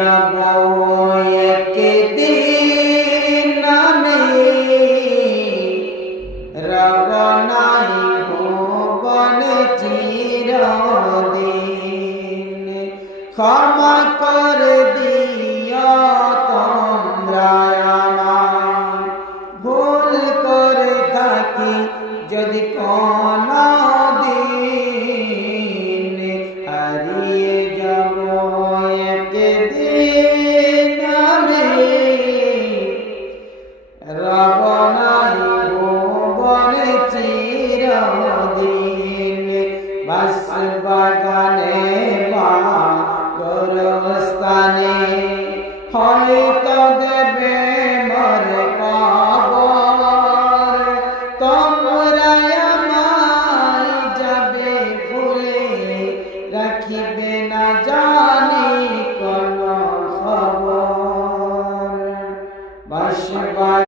যাব একদিন আমি রব নাই ভুবন চিরদিন। ক্ষমা করে দিও তোমরা আমায়, ভুল করে থাকি যদি কোনো দিন। হারিয়ে যাব একদিন আমি রব নাই ভুবন চিরদিন। বাঁশবাগানে বা গোরস্থানে হয়তো দেবে মোর কবর। তোমরা আমায় যাবে ভুলে, রাখিবে না জানি কোনো খবর।